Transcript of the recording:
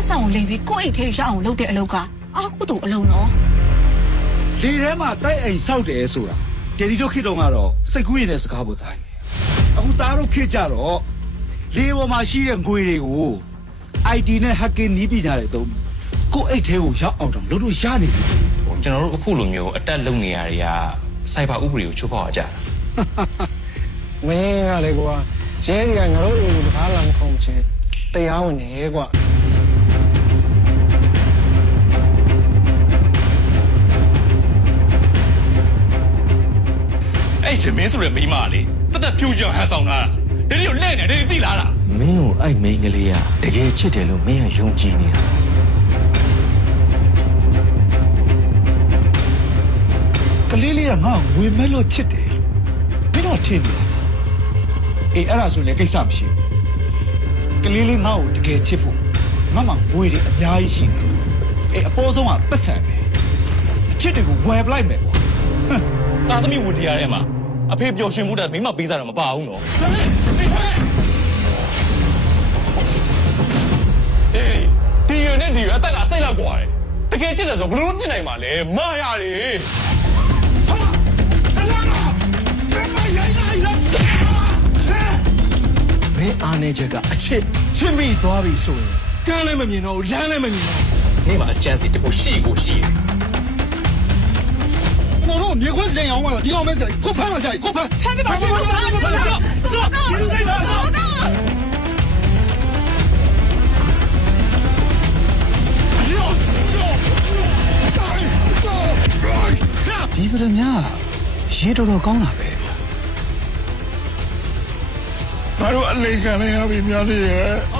ပတ်စံကိုလိမ်ပြီးကိုယ့်အိတ်ထဲရအောင်လုပ်တဲ့အလုပ်ကအာကုတူအလုပ်နော် လေထဲမှာတိုက်အိမ်ဆောက်တယ်ဆိုတာဒေဒီတို့ခေတ်တုန်းကတော့စိတ်ကူးရင်တဲ့စကားပေါ်တိုင်းအခုသားတို့ခေတ်ကြတော့လေပေါ်မှာရှိတဲ့ငွေတွေကို IT နဲ့ hacking နီးပညာတွေတုံးကိုယ့်အိတ်ထဲကိုရောက်အောင်တော့လုပ်လို့ရနေပြီ ကျွန်တော်တို့အခုလိုမျိုးအတက်လုံနေရတွေကစိုက်ဘာဥပဒေကိုချိုးဖောက်ရကြတာ မင်းကလေကွာရဲတွေကငါတို့အိမ်ကိုတကားလာမခုံချင်တရားဝင်နေကွာ အဲ့ရှင်မင်းဆိုရမိမလေးတက်တက်ဖြူချောင်ဟန်ဆောင်တာတတိယလက်နေတယ်သိလားလား မင်းကိုအဲ့မိန်းကလေးကတကယ်ချစ်တယ်လို့မင်းကယုံကြည်နေတာ ကလေးလေးကငါ့ကိုဝေမဲ့လို့ချစ်တယ်မင်းတော့ထင်တယ်အေးအဲ့ဒါဆိုလည်းကိစ္စမရှိဘူးကလေးလေးငါ့ကိုတကယ်ချစ်ဖို့ငါမှငွေတွေအများကြီးရှိတယ်အေးအပေါ်ဆုံးကပတ်စံပဲအချစ်တွေကိုဝယ်ပလိုက်မယ်ကွာ တာသမီးဝတီရထဲမှာအဖေပျော်ရွှင်မှုတာမိမပေးစားတော့မပါဘူးနော်ဒီရနဲ့ဒီရအတက်ကစိတ်လောက်กว่าတယ်တကယ်ချစ်တယ်ဆိုဘယ်လိုဖြစ်နိုင်မှာလဲမာရတယ် မင်းအားနေချက်ကအချစ်ချစ်မိသွားပြီဆိုရင်ကမ်းလည်းမမြင်တော့ဘူးလမ်းလည်းမမြင်တော့ နေမှာအကျန်းစီတပုတ်ရှိကိုရှိတယ် 我说你快这样完了，你要没这，给我拍了下，给我拍。ဖမ်းပြပါရှင်走 ဒီပရမများရေတော်တော်ကောင်းတာပဲ ငါတို့အလိန်ခံလိုက်ရပြီများလေးရဲ့ အ